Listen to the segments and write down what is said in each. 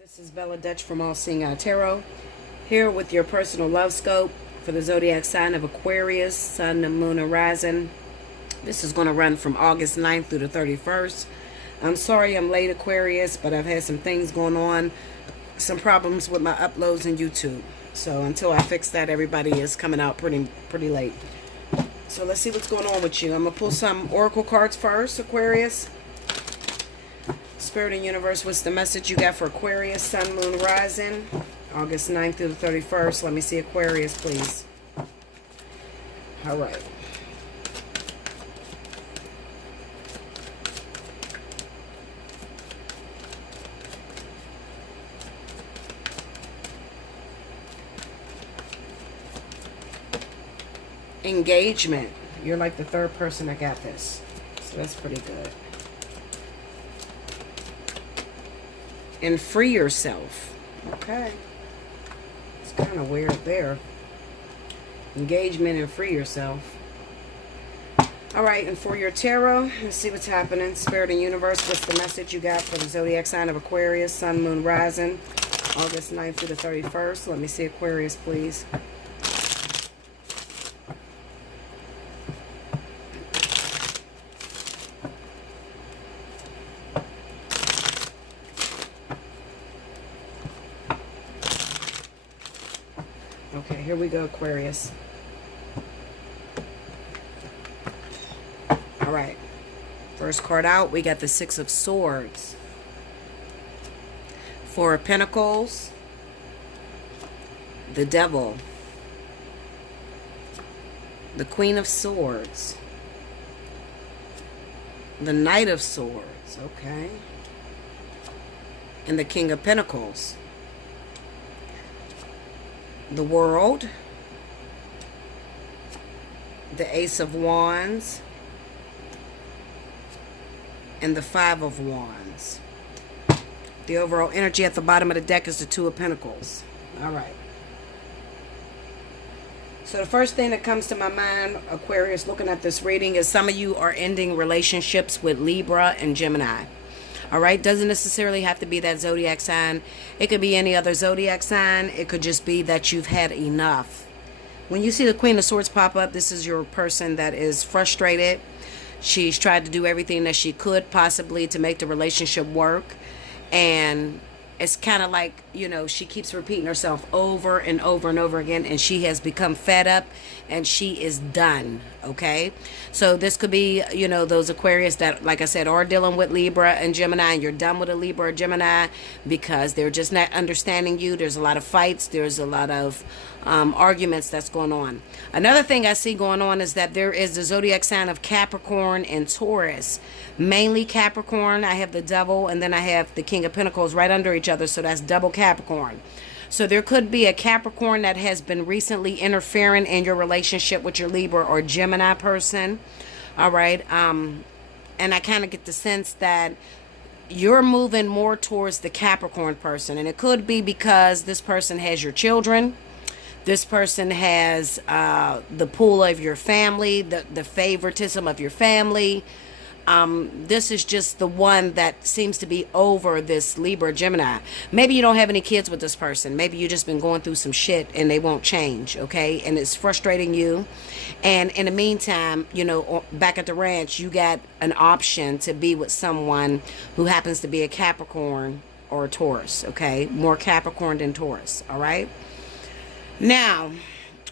This is Bella Dutch from Allseeingeyetarot, here with your personal love scope for the zodiac sign of Aquarius, Sun, Moon, and Rising. This is going to run from August 9th through the 31st. I'm sorry I'm late, Aquarius, but I've had some things going on, some problems with my uploads in YouTube. So until I fix that, everybody is coming out pretty late. So let's see what's going on with you. I'm going to pull some oracle cards first, Aquarius. Spirit and Universe, what's the message you got for Aquarius, Sun, Moon, Rising, August 9th through the 31st? Let me see Aquarius, please. All right. Engagement. You're like the third person that got this. So that's pretty good. And free yourself. Okay. It's kind of weird there. Engagement and free yourself. All right, and for your tarot, let's see what's happening. Spirit and Universe, what's the message you got for the zodiac sign of Aquarius, Sun, Moon, Rising, August 9th through the 31st? Let me see Aquarius, please. Okay, here we go, Aquarius. All right. First card out, we got the Six of Swords. Four of Pentacles. The Devil. The Queen of Swords. The Knight of Swords. Okay. And the King of Pentacles. The World, the Ace of Wands, and the Five of Wands. The overall energy at the bottom of the deck is the Two of Pentacles. All right. So the first thing that comes to my mind, Aquarius, looking at this reading, is some of you are ending relationships with Libra and Gemini. All right, doesn't necessarily have to be that zodiac sign. It could be any other zodiac sign. It could just be that you've had enough. When you see the Queen of Swords pop up, this is your person that is frustrated. She's tried to do everything that she could possibly to make the relationship work. And it's kind of like, you know, she keeps repeating herself over and over and over again, and she has become fed up and she is done. Okay, so this could be, you know, those Aquarius that, like I said, are dealing with Libra and Gemini, and you're done with a Libra or Gemini because they're just not understanding you. There's a lot of fights, there's a lot of arguments that's going on. Another thing I see going on is that there is the zodiac sign of Capricorn and Taurus. Mainly Capricorn, I have the Devil, and then I have the King of Pentacles right under each other, so that's double Capricorn. So there could be a Capricorn that has been recently interfering in your relationship with your Libra or Gemini person. All right. And I kind of get the sense that you're moving more towards the Capricorn person. And it could be because this person has your children. This person has the pull of your family, the favoritism of your family. This is just the one that seems to be over this Libra Gemini. Maybe you don't have any kids with this person. Maybe you just been going through some shit and they won't change, okay? And it's frustrating you. And in the meantime, you know, back at the ranch, you got an option to be with someone who happens to be a Capricorn or a Taurus, okay? More Capricorn than Taurus, all right? Now,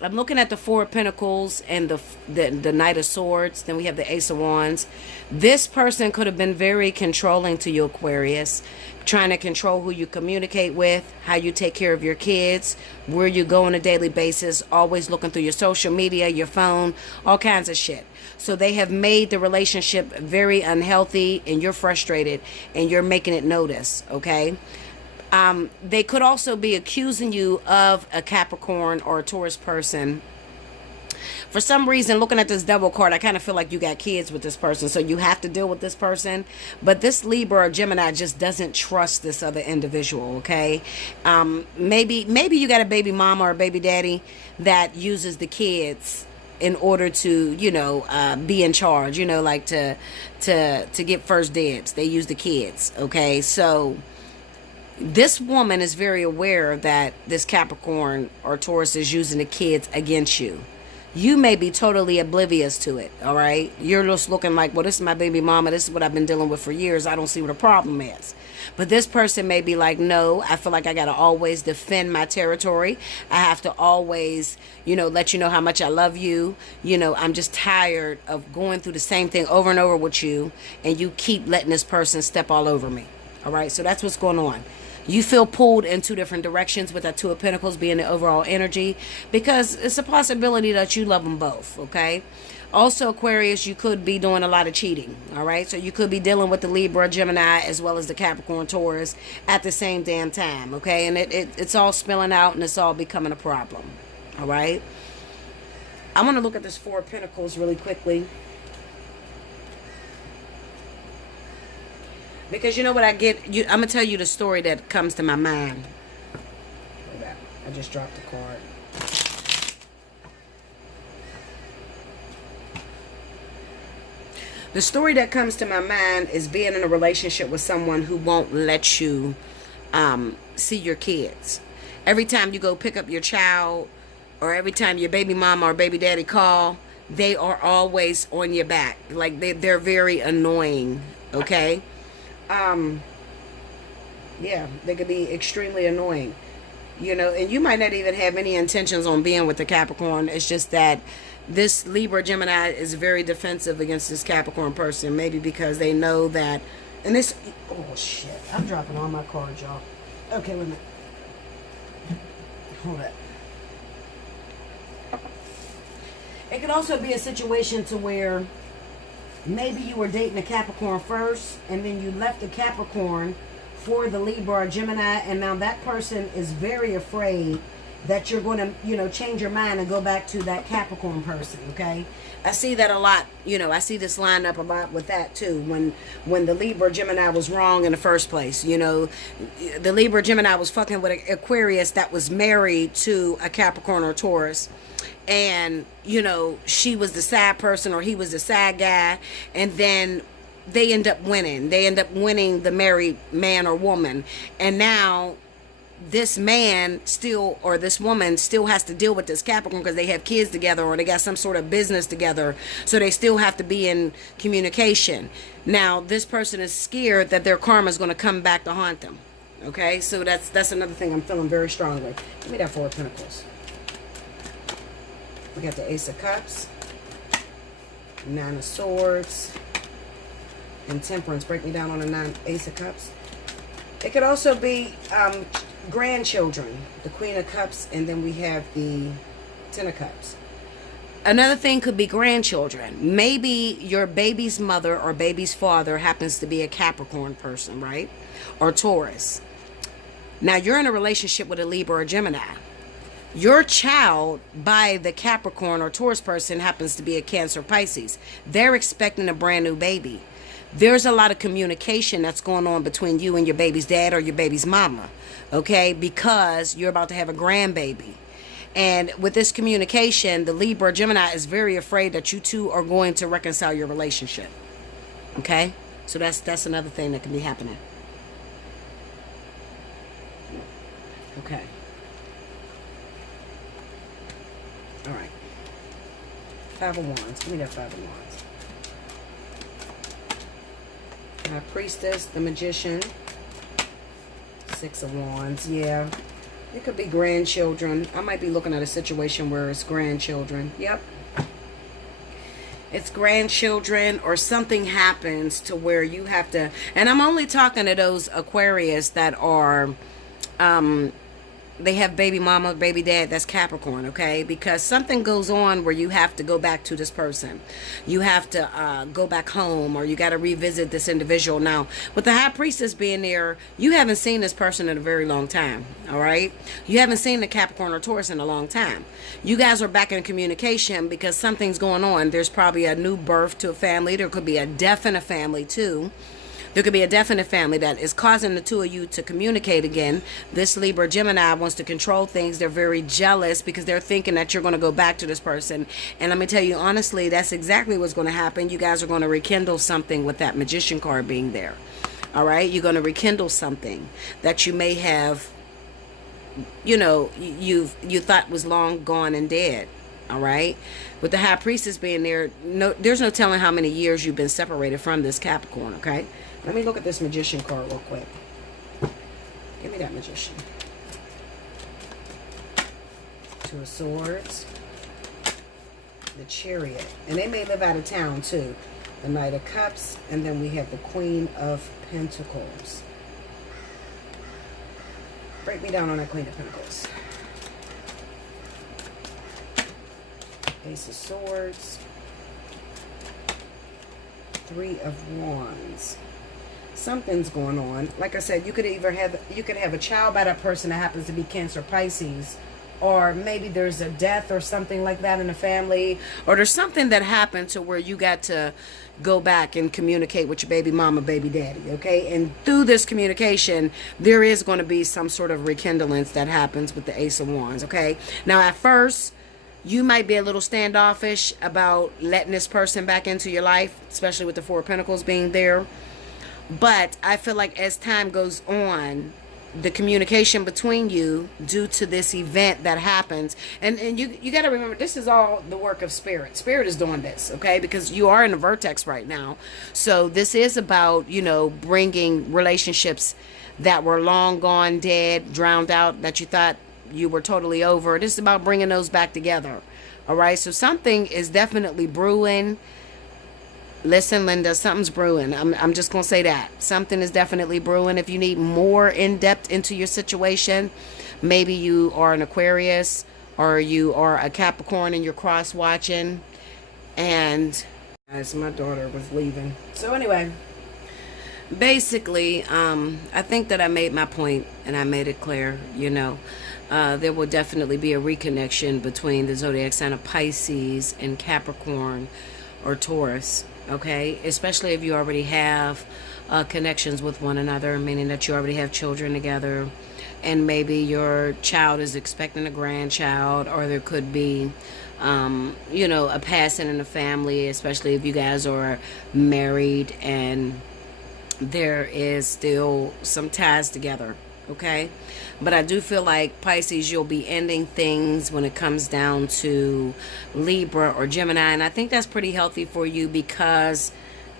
I'm looking at the Four of Pentacles and the Knight of Swords. Then we have the Ace of Wands. This person could have been very controlling to you, Aquarius, trying to control who you communicate with, how you take care of your kids, where you go on a daily basis, always looking through your social media, your phone, all kinds of shit. So they have made the relationship very unhealthy, and you're frustrated, and you're making it notice, okay? They could also be accusing you of a Capricorn or a Taurus person. For some reason, looking at this Devil card, I kind of feel like you got kids with this person, so you have to deal with this person. But this Libra or Gemini just doesn't trust this other individual, okay? Maybe you got a baby mama or a baby daddy that uses the kids in order to, you know, be in charge, you know, like to get first dibs. They use the kids, okay? So This woman is very aware that this Capricorn or Taurus is using the kids against you. You may be totally oblivious to it, all right? You're just looking like, well, this is my baby mama. This is what I've been dealing with for years. I don't see what a problem is. But this person may be like, no, I feel like I got to always defend my territory. I have to always, let you know how much I love you. I'm just tired of going through the same thing over and over with you, and you keep letting this person step all over me, all right? So that's what's going on. You feel pulled in two different directions with that Two of Pentacles being the overall energy, because it's a possibility that you love them both, okay? Also, Aquarius, you could be doing a lot of cheating, all right? So you could be dealing with the Libra, Gemini, as well as the Capricorn, Taurus at the same damn time, okay? And it's all spilling out, and it's all becoming a problem, all right? I'm going to look at this Four of Pentacles really quickly. Because you know what I get? I'm going to tell you the story that comes to my mind. Hold up. I just dropped the card. The story that comes to my mind is being in a relationship with someone who won't let you see your kids. Every time you go pick up your child, or every time your baby mama or baby daddy call, they are always on your back. Like they're very annoying, okay? Yeah, they could be extremely annoying, and you might not even have any intentions on being with the Capricorn. It's just that this Libra Gemini is very defensive against this Capricorn person, maybe because they know that, and this, oh shit, I'm dropping all my cards, y'all. Okay, wait a minute. Hold up. It could also be a situation to where maybe you were dating a Capricorn first, and then you left the Capricorn for the Libra or Gemini, and now that person is very afraid that you're going to, change your mind and go back to that Capricorn person, okay? I see that a lot. I see this line up a lot with that too. When the Libra Gemini was wrong in the first place, the Libra Gemini was fucking with an Aquarius that was married to a Capricorn or Taurus. And, she was the sad person or he was the sad guy. And then they end up winning. They end up winning the married man or woman. And now this man still, or this woman still has to deal with this Capricorn because they have kids together or they got some sort of business together. So they still have to be in communication. Now, this person is scared that their karma is going to come back to haunt them. Okay? So that's another thing I'm feeling very strongly. Give me that Four of Pentacles. We got the Ace of Cups, Nine of Swords, and Temperance. Break me down on the Ace of Cups. It could also be grandchildren, the Queen of Cups, and then we have the Ten of Cups. Another thing could be grandchildren. Maybe your baby's mother or baby's father happens to be a Capricorn person, right? Or Taurus. Now, you're in a relationship with a Libra or Gemini. Your child by the Capricorn or Taurus person happens to be a Cancer, Pisces. They're expecting a brand new baby. There's a lot of communication that's going on between you and your baby's dad or your baby's mama, okay? Because you're about to have a grandbaby. And with this communication, the Libra Gemini is very afraid that you two are going to reconcile your relationship, okay? So that's another thing that can be happening. Okay. All right. Five of Wands. Give me that Five of Wands. Priestess, the Magician. Six of Wands. Yeah. It could be grandchildren. I might be looking at a situation where it's grandchildren. Yep. It's grandchildren, or something happens to where you have to... And I'm only talking to those Aquarius that are... they have baby mama, baby dad, that's Capricorn, okay? Because something goes on where you have to go back to this person. You have to go back home, or you got to revisit this individual. Now, with the High Priestess being there, you haven't seen this person in a very long time, all right? You haven't seen the Capricorn or Taurus in a long time. You guys are back in communication because something's going on. There's probably a new birth to a family. There could be a death in a family, too. There could be a definite family that is causing the two of you to communicate again. This Libra Gemini wants to control things. They're very jealous because they're thinking that you're going to go back to this person. And let me tell you, honestly, that's exactly what's going to happen. You guys are going to rekindle something with that Magician card being there. All right, you're going to rekindle something that you may have, you thought was long gone and dead. All right, with the high priestess being there, there's no telling how many years you've been separated from this Capricorn. Okay, let me look at this magician card real quick. Give me that magician. Two of Swords, the Chariot, and they may live out of town too. The Knight of Cups, and then we have the Queen of Pentacles. Break me down on that Queen of Pentacles. Ace of Swords, Three of Wands. Something's going on. Like I said, you could have a child by that person that happens to be Cancer, Pisces, or maybe there's a death or something like that in the family, or there's something that happened to where you got to go back and communicate with your baby mama, baby daddy, okay? And through this communication, there is going to be some sort of rekindlance that happens with the Ace of Wands, okay? Now, at first, you might be a little standoffish about letting this person back into your life, especially with the Four of Pentacles being there. But I feel like as time goes on, the communication between you, due to this event that happens, and you got to remember, this is all the work of Spirit. Spirit is doing this, okay? Because you are in a vertex right now. So this is about, bringing relationships that were long gone, dead, drowned out, that you thought you were totally over. This is about bringing those back together. All right, so something is definitely brewing. Listen, Linda, something's brewing. I'm just going to say that. Something is definitely brewing. If you need more in-depth into your situation, maybe you are an Aquarius or you are a Capricorn and you're cross-watching. And as my daughter was leaving. So anyway, basically, I think that I made my point and I made it clear, there will definitely be a reconnection between the zodiac sign of Pisces and Capricorn or Taurus. Okay, especially if you already have connections with one another, meaning that you already have children together, and maybe your child is expecting a grandchild, or there could be, a passing in the family, especially if you guys are married and there is still some ties together. Okay, but I do feel like Pisces, you'll be ending things when it comes down to Libra or Gemini, and I think that's pretty healthy for you because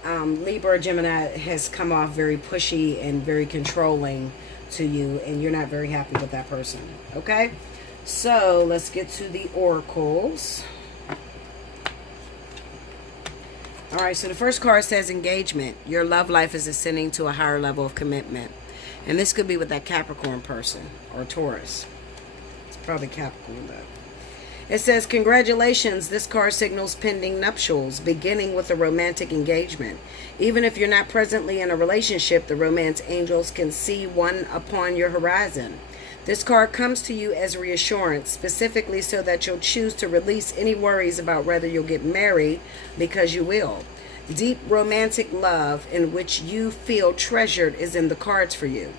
Libra or Gemini has come off very pushy and very controlling to you, and you're not very happy with that person. Okay, so let's get to the oracles. All right, so the first card says engagement. Your love life is ascending to a higher level of commitment. And this could be with that Capricorn person or Taurus. It's probably Capricorn though. It says, congratulations, this card signals pending nuptials, beginning with a romantic engagement. Even if you're not presently in a relationship, the romance angels can see one upon your horizon. This card comes to you as reassurance, specifically so that you'll choose to release any worries about whether you'll get married, because you will. Deep romantic love in which you feel treasured is in the cards for you.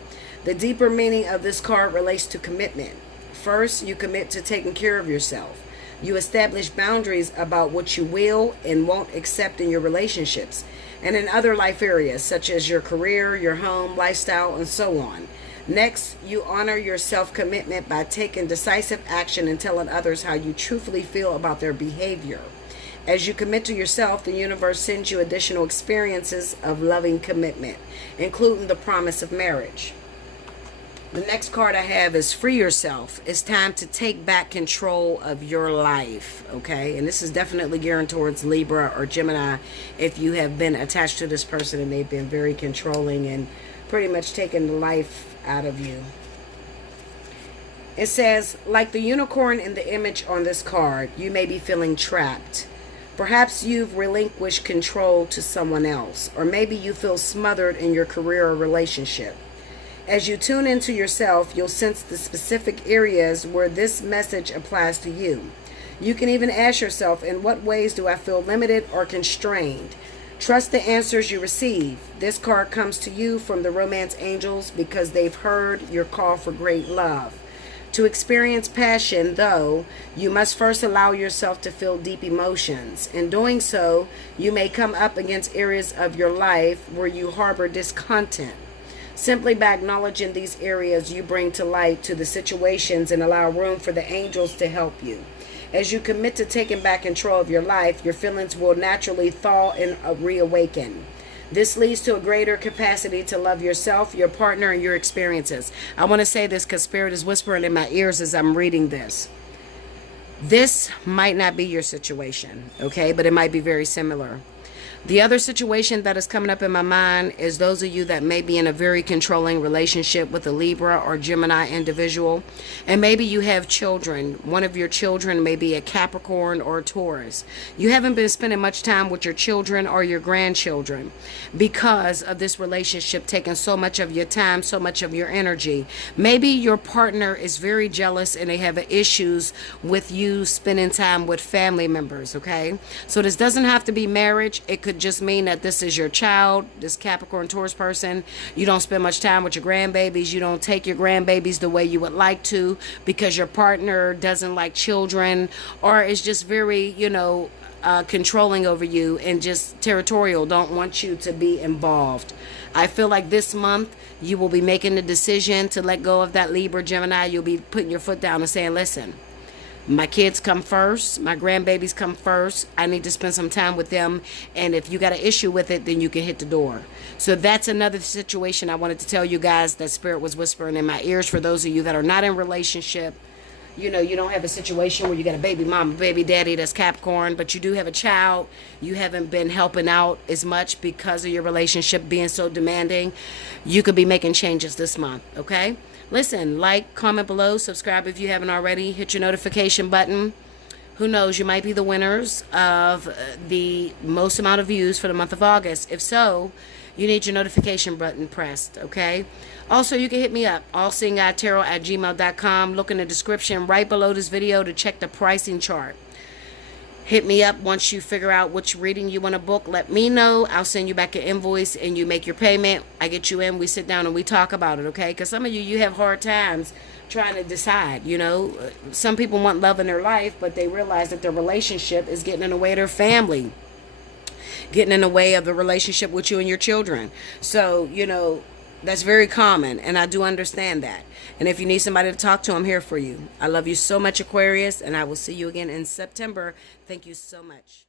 The deeper meaning of this card relates to commitment. First, you commit to taking care of yourself. You establish boundaries about what you will and won't accept in your relationships and in other life areas such as your career, your home, lifestyle, and so on. Next, you honor your self-commitment by taking decisive action and telling others how you truthfully feel about their behavior. As you commit to yourself, the universe sends you additional experiences of loving commitment, including the promise of marriage. The next card I have is free yourself. It's time to take back control of your life, okay? And this is definitely geared towards Libra or Gemini if you have been attached to this person and they've been very controlling and pretty much taking the life out of you. It says, like the unicorn in the image on this card, you may be feeling trapped. Perhaps you've relinquished control to someone else, or maybe you feel smothered in your career or relationship. As you tune into yourself, you'll sense the specific areas where this message applies to you. You can even ask yourself, in what ways do I feel limited or constrained? Trust the answers you receive. This card comes to you from the romance angels because they've heard your call for great love. To experience passion, though, you must first allow yourself to feel deep emotions. In doing so, you may come up against areas of your life where you harbor discontent. Simply by acknowledging these areas, you bring to light to the situations and allow room for the angels to help you. As you commit to taking back control of your life, your feelings will naturally thaw and reawaken. This leads to a greater capacity to love yourself, your partner, and your experiences. I want to say this because Spirit is whispering in my ears as I'm reading this. This might not be your situation, okay? But it might be very similar. The other situation that is coming up in my mind is those of you that may be in a very controlling relationship with a Libra or Gemini individual. And maybe you have children. One of your children may be a Capricorn or a Taurus. You haven't been spending much time with your children or your grandchildren because of this relationship taking so much of your time, so much of your energy. Maybe your partner is very jealous and they have issues with you spending time with family members, okay? So this doesn't have to be marriage. It could just mean that this is your child, this Capricorn Taurus person. You don't spend much time with your grandbabies. You don't take your grandbabies the way you would like to because your partner doesn't like children or is just very, controlling over you and just territorial, don't want you to be involved. I feel like this month you will be making the decision to let go of that Libra, Gemini. You'll be putting your foot down and saying, listen, my kids come first. My grandbabies come first. I need to spend some time with them. And if you got an issue with it, then you can hit the door. So that's another situation I wanted to tell you guys that Spirit was whispering in my ears for those of you that are not in relationship. You don't have a situation where you got a baby mama, baby daddy that's Capricorn, but you do have a child. You haven't been helping out as much because of your relationship being so demanding. You could be making changes this month, okay? Listen, like, comment below, subscribe if you haven't already, hit your notification button. Who knows, you might be the winners of the most amount of views for the month of August. If so, you need your notification button pressed, okay? Also, you can hit me up, allseeingeyetarot@gmail.com. Look in the description right below this video to check the pricing chart. Hit me up once you figure out which reading you want to book. Let me know. I'll send you back an invoice and you make your payment. I get you in. We sit down and we talk about it, okay? Because some of you have hard times trying to decide, Some people want love in their life, but they realize that their relationship is getting in the way of their family, getting in the way of the relationship with you and your children. So, that's very common, and I do understand that. And if you need somebody to talk to, I'm here for you. I love you so much, Aquarius, and I will see you again in September. Thank you so much.